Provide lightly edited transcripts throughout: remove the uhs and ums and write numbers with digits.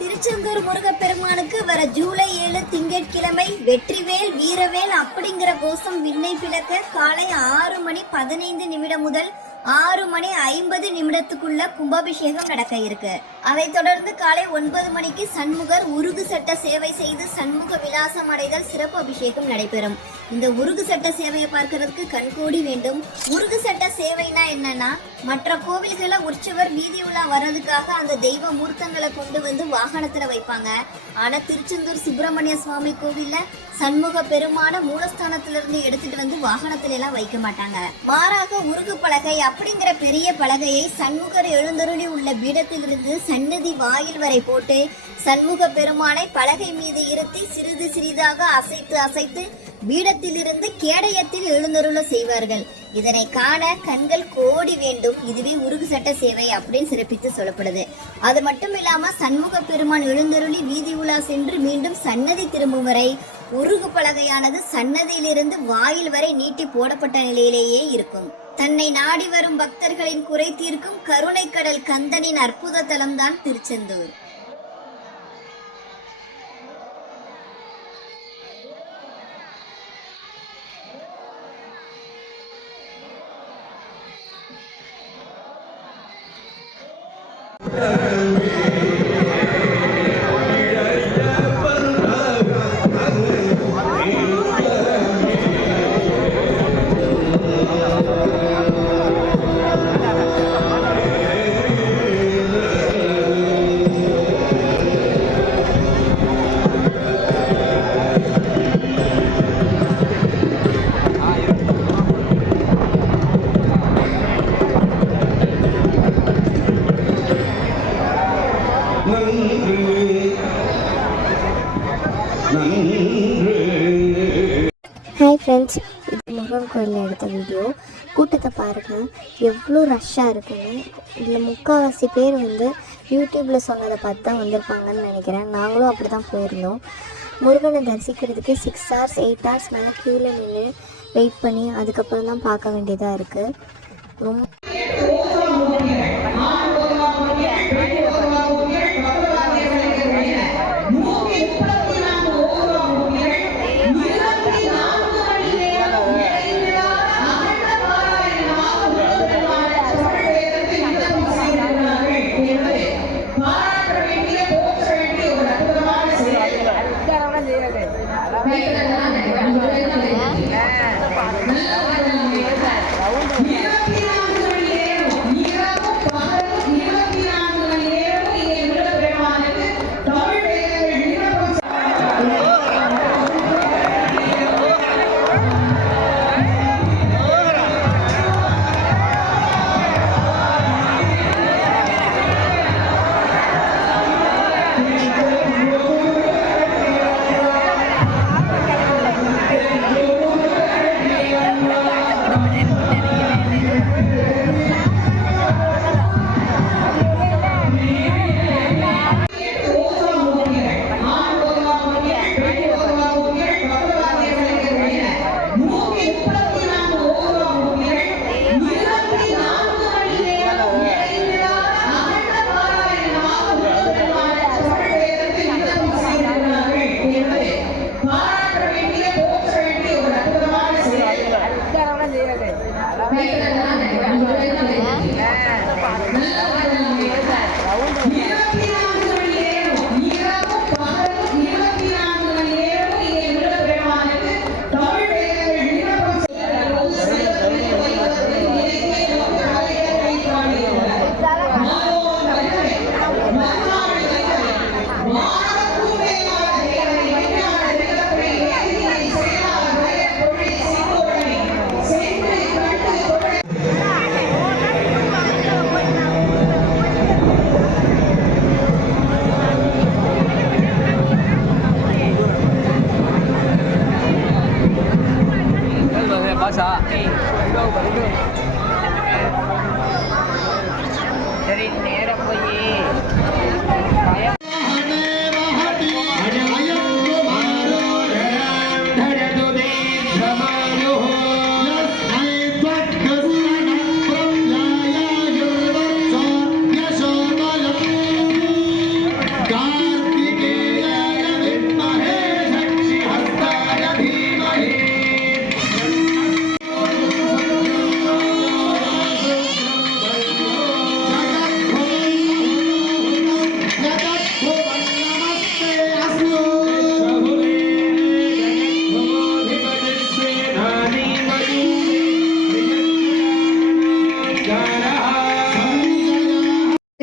திருச்செந்தூர் முருகப்பெருமானுக்கு வர ஜூலை 7 திங்கட்கிழமை வெற்றிவேல் வீரவேல் அப்படிங்கிற கோஷம் விண்ணை பிளக்க காலை 6:15 முதல் 6:50 கும்பாபிஷேகம் நடக்க இருக்கு. அதைத் தொடர்ந்து காலை 9 மணிக்கு சண்முகர் உருகு சட்ட சேவை செய்து சண்முக விலாசம் அடைதல் சிறப்பு அபிஷேகம் நடைபெறும். இந்த உருகு சட்ட சேவையை பார்க்கறதுக்கு கண்கூடி வேண்டும். உருகு சட்ட சேவைனா என்னன்னா, மற்ற கோவில்களை உற்சவர் வீதி உலா வர்றதுக்காக அந்த தெய்வ மூர்த்தங்களை கொண்டு வந்து வாகனத்துல வைப்பாங்க. ஆனா திருச்செந்தூர் சுப்பிரமணிய சுவாமி கோவில்ல சண்முக பெருமான மூலஸ்தானத்திலிருந்து எடுத்துட்டு வந்து வாகனத்துல எல்லாம் வைக்க மாட்டாங்க. மாறாக உருகு பலகை அப்படிங்கிற பெரிய பலகையை சண்முகர் எழுந்தருளி உள்ள பீடத்திலிருந்து சன்னதி வாயில் வரை போட்டு சண்முக பெருமானை பலகை மீது இருத்தி சிறிது சிறிதாக அசைத்து பீடத்திலிருந்து கேடயத்தில் எழுந்தருள செய்வார்கள். இதனை காண கண்கள் கோடி வேண்டும். இதுவே உருகு சட்ட சேவை அப்படின்னு சிறப்பித்து சொல்லப்படுது. அது மட்டும் இல்லாம சண்முக பெருமான் எழுந்தருளி வீதி உலா சென்று மீண்டும் சன்னதி திரும்பும் வரை உருகு பலகையானது சன்னதியிலிருந்து வாயில் வரை நீட்டி போடப்பட்ட நிலையிலேயே இருக்கும். தன்னை நாடி வரும் பக்தர்களின் குறை தீர்க்கும் கருணை கடல் கந்தனின் அற்புத தலம்தான் திருச்செந்தூர். ஹாய் ஃப்ரெண்ட்ஸ், இது முருகன் கோயிலில் எடுத்த வீடியோ. கூட்டத்தை பாருங்கள், எவ்வளோ ரஷ்ஷாக இருக்குன்னு. இதில் முக்கால்வாசி பேர் யூடியூப்பில் சொன்னதை பார்த்து தான் வந்திருப்பாங்கன்னு நினைக்கிறேன். நாங்களும் அப்படி தான் போயிருந்தோம். முருகனை தரிசிக்கிறதுக்கு 6 hours 8 hours மேலே க்யூவில் நின்று வெயிட் பண்ணி அதுக்கப்புறம் தான் பார்க்க வேண்டியதாக இருக்குது. ரொம்ப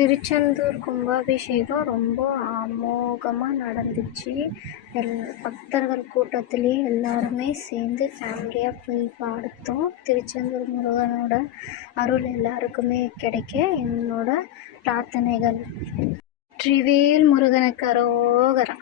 திருச்செந்தூர் கும்பாபிஷேகம் ரொம்ப அமோகமாக நடந்துச்சு. பக்தர்கள் கூட்டத்திலேயே எல்லாருமே சேர்ந்து ஃபேமிலியாக போய் பார்த்தோம். திருச்செந்தூர் முருகனோட அருள் எல்லாருக்குமே கிடைக்க என்னோட பிரார்த்தனைகள். ட்ரிவேல் முருகனுக்கு அரோகரா.